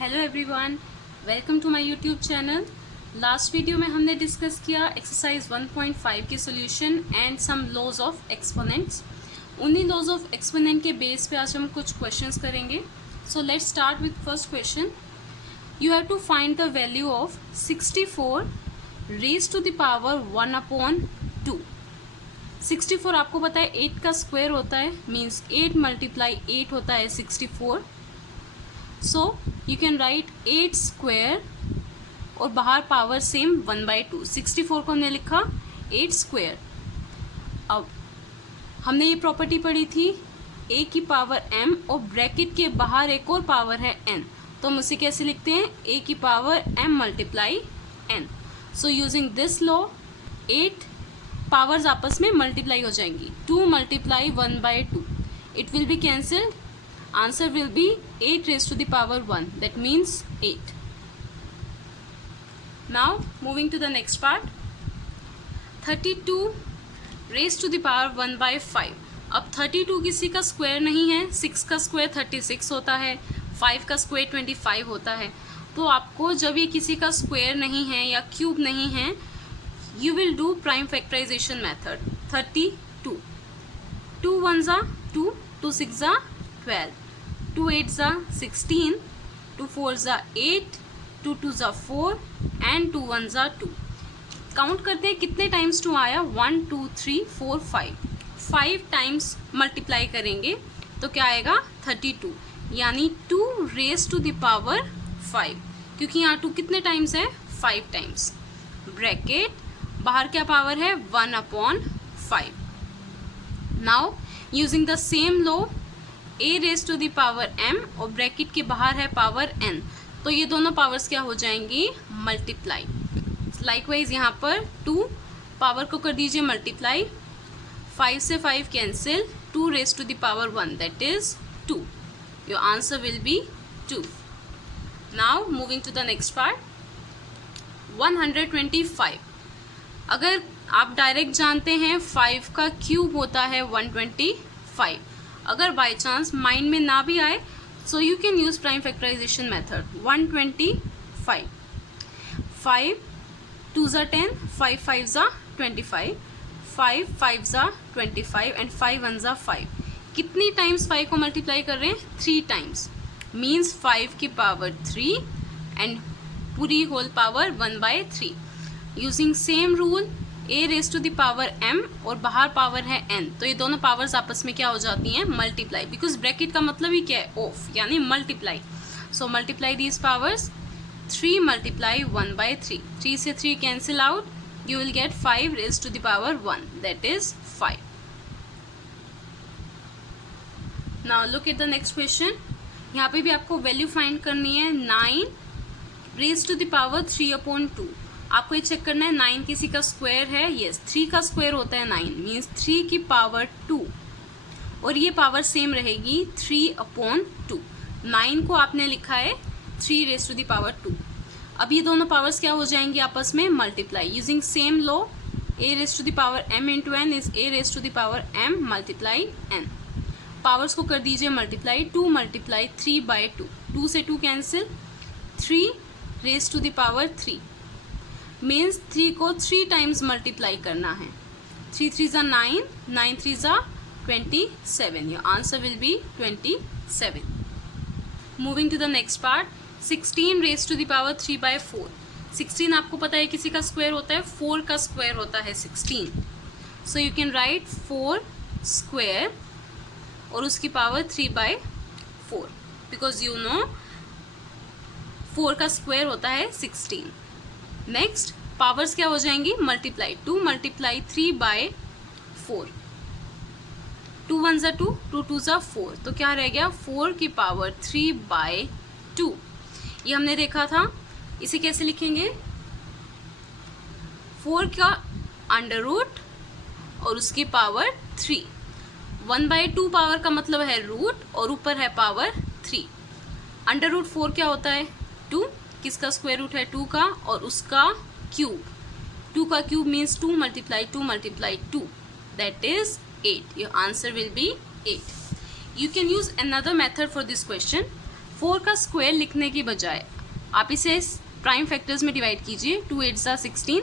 Hello everyone, welcome to my YouTube channel. Last video में हमने discuss किया exercise 1.5 के solution and some laws of exponents. उन्हीं laws of exponent के base पे आज हम कुछ क्वेश्चंस करेंगे। So let's start with first question. You have to find the value of 64 raise to the power 1/2। 64 आपको पता है 8 का स्क्वायर होता है, मीन्स 8 × 8 होता है 64। सो यू कैन राइट 8 स्क्वायर और बाहर पावर सेम 1/2। 64 को हमने लिखा 8 स्क्वायर। अब हमने ये प्रॉपर्टी पढ़ी थी a की पावर m और ब्रैकेट के बाहर एक और पावर है n, तो हम उसे कैसे लिखते हैं a की power m × n। So using this law 8 powers आपस में मल्टीप्लाई हो जाएंगी। 2 × 1/2 it will be cancelled. Answer will be 8 raised to the power 1. That means 8. Now moving to the next part. 32 raised to the power 1/5. अब 32 किसी का square नहीं है। 6 का स्क्वायर 36 होता है, 5 का स्क्वायर 25 होता है। तो आपको जब ये किसी का स्क्वायर नहीं है या क्यूब नहीं है, you will do prime factorization method. 32 2 1s are 2, 2 6s are 12, 2 8s are 16, 2 4s are 8, 2 2s are 4 and 2 1s are 2। Count करते हैं कितने टाइम्स 2 आया। 1 2 3 4 5 टाइम्स मल्टीप्लाई करेंगे तो क्या आएगा 32, यानी 2 रेज टू द पावर 5, क्योंकि यहाँ 2 कितने टाइम्स है 5 टाइम्स। ब्रैकेट बाहर क्या पावर है 1/5। Now using the same law a raise to the power m और ब्रैकेट के बाहर है पावर n, तो ये दोनों पावर्स क्या हो जाएंगी मल्टीप्लाई। लाइकवाइज यहाँ पर 2 पावर को कर दीजिए मल्टीप्लाई, 5 से 5 cancel, 2 raise to the power 1 that is 2। Your answer will be 2। Now moving to the next part 125। अगर आप डायरेक्ट जानते हैं 5 का क्यूब होता है 125। अगर बाय चांस माइंड में ना भी आए so you can use prime factorisation method. 125 5 2s are 10, 5 5s are 25, 5 5s are 25 and 5 1s are 5। कितनी टाइम्स 5 को मल्टीप्लाई कर रहे हैं 3 टाइम्स, मीन्स 5 की पावर 3 एंड पूरी whole power 1/3। Using same rule a raise to the power m और बाहर power है n, तो ये दोनों पावर्स आपस में क्या हो जाती हैं मल्टीप्लाई, बिकॉज ब्रैकेट का मतलब ही क्या है ऑफ, यानी multiply. So multiply these powers, 3 × 1/3, 3 से 3 cancel out, you will get 5 raise to the power 1 that is 5। Now look at the next question. यहाँ पे भी आपको वैल्यू फाइंड करनी है 9 रेज टू द पावर 3/2। आपको ये चेक करना है 9 किसी का स्क्वायर है, यस 3 का स्क्वायर होता है 9, मीन्स 3 की पावर 2 और ये पावर सेम रहेगी 3/2। 9 को आपने लिखा है 3 रेज टू द पावर 2। अब ये दोनों पावर्स क्या हो जाएंगी आपस में multiply. Using same law a raise to the power m × n is a raise to the power m × n। Powers को कर दीजिए मल्टीप्लाई, 2 × 3/2, 2 से 2 cancel, 3 raise to the power 3 means 3 को 3 टाइम्स मल्टीप्लाई करना है। 3 3s are 9, 9 3s are 27। Your answer will be 27। Moving to the next part 16 raise to the power 3/4। 16 आपको पता है किसी का स्क्वायर होता है, 4 का स्क्वायर होता है 16। सो यू कैन राइट 4 स्क्वायर और उसकी पावर 3/4, बिकॉज यू नो 4 का स्क्वायर होता है 16। नेक्स्ट पावर्स क्या हो जाएंगी multiply, 2 × 3/4, 2 1s are 2, 2 2s are 4, तो क्या रह गया 4 की पावर 3/2। ये हमने देखा था, इसे कैसे लिखेंगे 4 का अंडर रूट और उसकी पावर 3। 1/2 पावर का मतलब है रूट और ऊपर है पावर 3। अंडर रूट 4 क्या होता है 2, किसका स्क्वायर रूट है 2 का और उसका क्यूब। 2 का cube means 2 × 2 × 2 that is 8। Your answer will B 8। You can use another method for this question. 4 का स्क्वायर लिखने की बजाय आप इसे प्राइम फैक्टर्स में डिवाइड कीजिए। 2 8 ज़ा 16,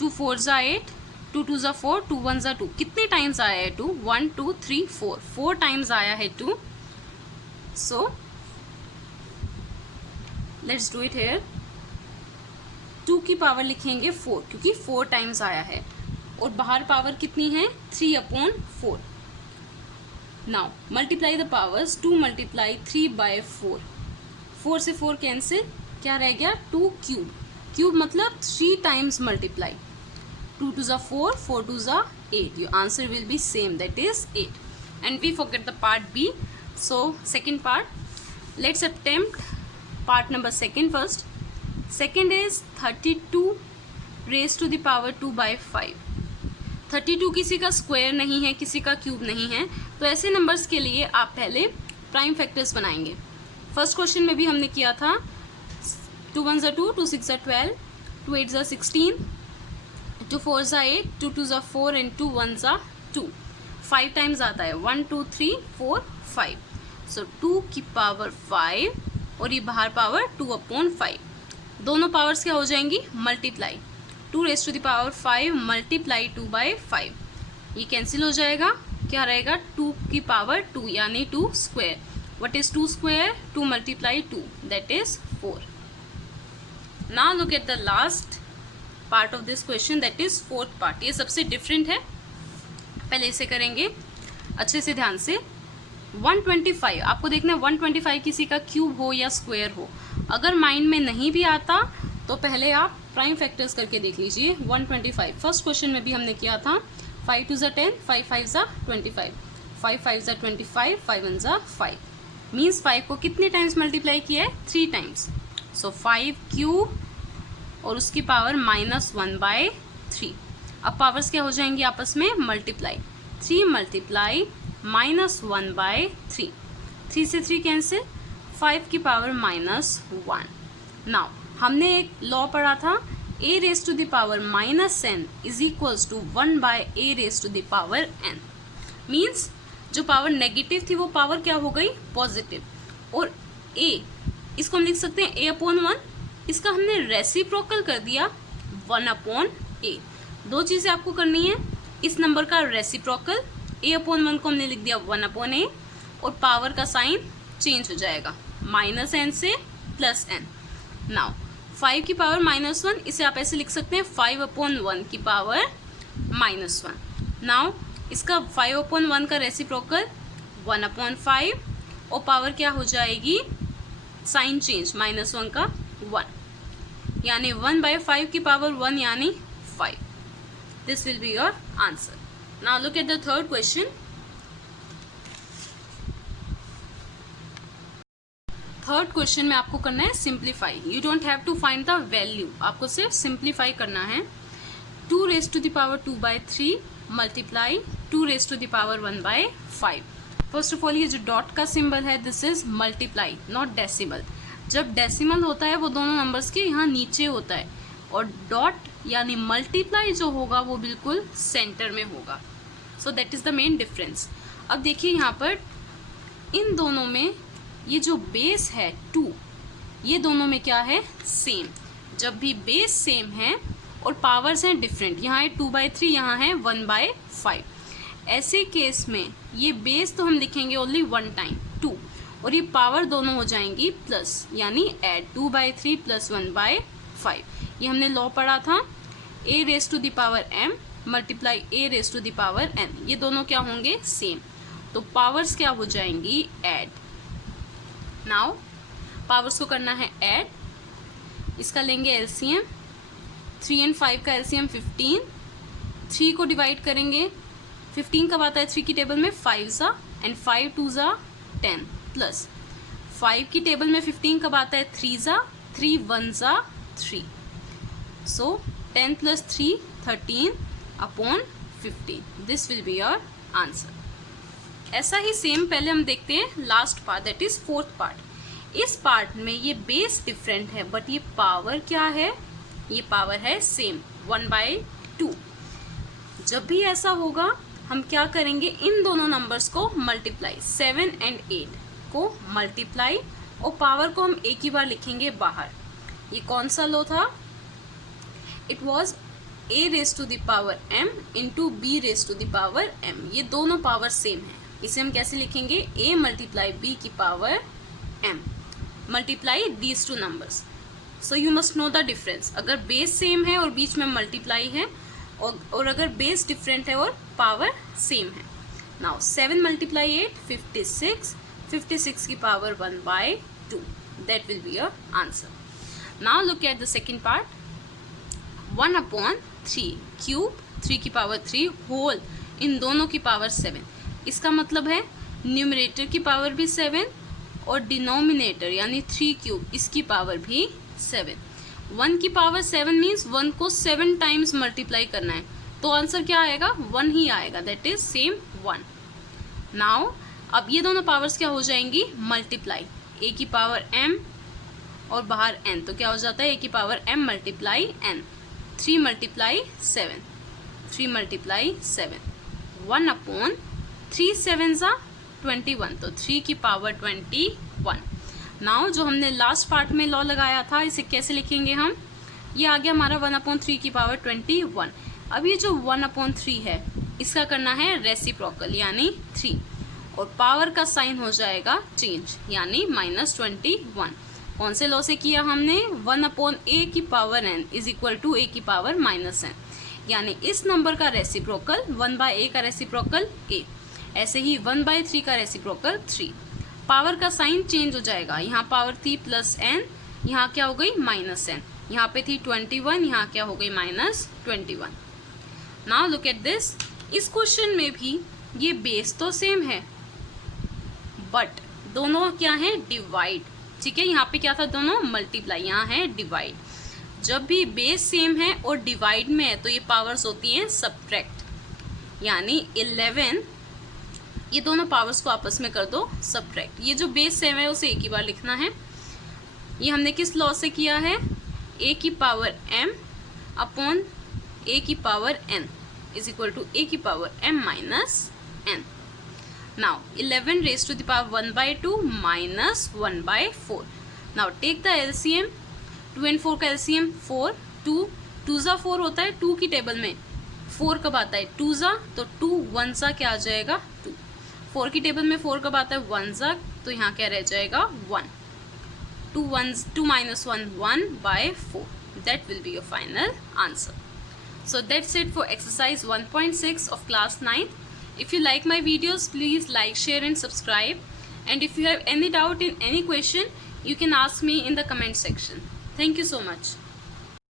2 4 ज़ा 8, 2 2 ज़ा 4, 2 1 ज़ा 2। कितने टाइम्स आया है 2? 1 2 3 4, 4 टाइम्स आया है 2। So let's do it here. 2 की पावर लिखेंगे 4 क्योंकि 4 टाइम्स आया है, और बाहर पावर कितनी है? 3/4। Now multiply the powers. 2 multiply 3/4, 4 से 4 कैंसिल, क्या रह गया? 2 क्यूब। क्यूब मतलब 3 टाइम्स मल्टीप्लाई। 2 2 ज़ा 4, 4 2 ज़ा 8। Your answer will B same, that is 8. And we forget the part B. So second part, let's attempt part number second first. Second is 32 raised to the power 2/5. 32 किसी का square नहीं है, किसी का cube नहीं है, तो ऐसे नंबर्स के लिए आप पहले प्राइम फैक्टर्स बनाएंगे। फर्स्ट क्वेश्चन में भी हमने किया था। 2 1 ज़ा 2, 2 6 ज़ा 12, 2 8 ज़ा 16, 2 4 ज़ा 8, 2 2 ज़ा 4 एंड 2 1 ज़ा 2। 5 टाइम्स आता है, 1 2 3 4 5। सो 2 की पावर 5 और ये बाहर पावर 2/5। दोनों पावर्स क्या हो जाएंगी? Multiply. 2 raise to the power 5 multiply 2/5, ये कैंसिल हो जाएगा। क्या रहेगा? 2 की पावर 2 यानी 2 square. What is 2 square? 2 multiply 2, that is 4. Now look at the last part of this question, that is fourth part. ये सबसे डिफरेंट है, पहले इसे करेंगे अच्छे से ध्यान से। 125 आपको देखना है 125 किसी का क्यूब हो या स्क्वायर हो। अगर माइंड में नहीं भी आता तो पहले आप प्राइम फैक्टर्स करके देख लीजिए। 125 फर्स्ट क्वेश्चन में भी हमने किया था। 5 2 ज़ा 10, 5 5 ज़ा 25, 5 5 ज़ा 25, 5 1 ज़ा 5। मीन्स 5 को कितने टाइम्स मल्टीप्लाई किया है? 3 टाइम्स। सो 5 क्यूब और उसकी पावर -1/3। अब पावर्स क्या हो जाएंगी आपस में? मल्टीप्लाई। 3 मल्टीप्लाई -1/3, 3 से 3 कैंसिल, 5 की पावर -1। नाउ हमने एक लॉ पढ़ा था, a raise to the power -n is equals to 1/a raise to the power n। Means जो पावर नेगेटिव थी वो पावर क्या हो गई? पॉजिटिव। और a इसको हम लिख सकते हैं a/1, इसका हमने रेसिप्रोकल कर दिया 1/a। दो चीज़ें आपको करनी है, इस नंबर का रेसिप्रोकल a/1 को हमने लिख दिया 1/a, और पावर का साइन चेंज हो जाएगा -n से +n। नाउ 5 की पावर -1, इसे आप ऐसे लिख सकते हैं 5/1 की पावर -1। नाउ इसका 5/1 का रेसिप्रोकल 1/5, और पावर क्या हो जाएगी? साइन चेंज, -1 का 1, यानी 1/5 की पावर 1 यानी 5। This will be your answer. Now look at the third question. Third question में आपको करना है simplify. You don't have to find the value, आपको सिर्फ सिंप्लीफाई करना है। 2 raise to the power 2/3 multiply 2 raise to the power 1/5। First of all ये जो डॉट का सिंबल है, this is multiply not decimal. जब डेसिमल होता है वो दोनों नंबर्स के यहाँ नीचे होता है, और डॉट यानी मल्टीप्लाई जो होगा वो बिल्कुल सेंटर में होगा। So that is the main difference. अब देखिए यहाँ पर इन दोनों में ये जो बेस है 2, ये दोनों में क्या है? सेम। जब भी बेस सेम है और पावर्स हैं डिफरेंट, यहाँ है 2/3, यहाँ है 1/5, ऐसे केस में ये बेस तो हम लिखेंगे ओनली 1 टाइम 2, और ये पावर दोनों हो जाएंगी प्लस, यानी ऐड 2/3 + 1/5। ये हमने लॉ पढ़ा था, a raise to the power m multiply a raise to the power n। ये दोनों क्या होंगे? सेम। तो पावर्स क्या हो जाएंगी? ऐड। नाउ पावर्स को करना है ऐड। इसका लेंगे एलसीएम, 3 और 5 का एलसीएम 15। 3 को डिवाइड करेंगे, 15 कब आता है 3 की टेबल में? 5 ज़ा, एंड 5 2 ज़ा 10, प्लस 5 की टेबल में 15 कब आता है? 3 ज़ा, 3 1 ज़ा 3। सो 10 + 3 13/15। This will be your answer. ऐसा ही सेम पहले हम देखते हैं last part, that is fourth part. इस पार्ट में ये बेस डिफरेंट है, बट ये पावर क्या है? ये पावर है सेम, 1/2। जब भी ऐसा होगा हम क्या करेंगे? इन दोनों नंबर्स को मल्टीप्लाई, 7 और 8 को मल्टीप्लाई और पावर को हम एक ही बार लिखेंगे बाहर। ये कौन सा लॉ था? It was a raise to the power m into b raise to the power m। ये दोनों पावर सेम है, इसे हम कैसे लिखेंगे? a मल्टीप्लाई b की power m multiply these two numbers. So you must know the difference. अगर base same है और बीच में मल्टीप्लाई है, और अगर बेस डिफरेंट है और पावर सेम है। नाउ 7 मल्टीप्लाई 8 56, 56 की power 1/2, that will be your answer. Now look at the second part. 1/3 cube 3 की पावर 3 होल, इन दोनों की पावर 7। इसका मतलब है न्यूमरेटर की पावर भी 7 और डिनोमिनेटर यानी 3 क्यूब इसकी पावर भी 7। 1 की पावर 7 मीन्स 1 को 7 टाइम्स मल्टीप्लाई करना है, तो आंसर क्या आएगा? 1 ही आएगा, दैट इज सेम 1। नाउ अब ये दोनों पावर्स क्या हो जाएंगी? मल्टीप्लाई, a की पावर m और बाहर n, तो क्या हो जाता है? a की power m multiply n। 3 multiply 7, 3 multiply 7, 1/3 7 सा 21, तो 3 की पावर 21। नाउ जो हमने लास्ट पार्ट में लॉ लगाया था, इसे कैसे लिखेंगे हम? ये आ गया हमारा 1/3 की पावर 21। अब ये जो 1/3 है इसका करना है रेसिप्रोकल यानी 3, और पावर का साइन हो जाएगा चेंज यानी -21। कौन से लॉ से किया हमने? 1/a की power n is equal to a की पावर -n, यानी इस नंबर का रेसिप्रोकल 1/a का रेसिप्रोकल a, ऐसे ही 1/3 का रेसिप्रोकल 3। पावर का साइन चेंज हो जाएगा, यहाँ पावर थी +n, यहाँ क्या हो गई? -n। यहाँ पे थी 21, यहाँ क्या हो गई? -21। Now look at this. इस क्वेश्चन में भी ये बेस तो सेम है, बट दोनों क्या है? डिवाइड। ठीक है, यहाँ पे क्या था? दोनों मल्टीप्लाई, यहाँ है डिवाइड। जब भी बेस सेम है और डिवाइड में है तो ये पावर्स होती हैं सब्ट्रैक्ट, यानी 11, ये दोनों पावर्स को आपस में कर दो सब्ट्रैक्ट। ये जो बेस सेम है उसे एक ही बार लिखना है। ये हमने किस लॉ से किया है? a की पावर m अपॉन a की power n is equal to a की power m minus n। Now 11 raise to the power 1/2 minus 1/4। Now take the LCM. 2 and 4 का एलसीएम 4, 2 ज़ा 4 होता है 2 की टेबल में, 4 कब आता है? 2 ज़ा, तो 2 1 ज़ा क्या आ जाएगा? 2। 4 की टेबल में 4 कब आता है? 1 ज़ा, तो यहाँ क्या रह जाएगा? 1। 2 minus 1 1/4, that will be your final answer. So that's it for exercise 1.6 of class 9. If you like my videos, please like, share and subscribe. And if you have any doubt in any question, you can ask me in the comment section. Thank you so much.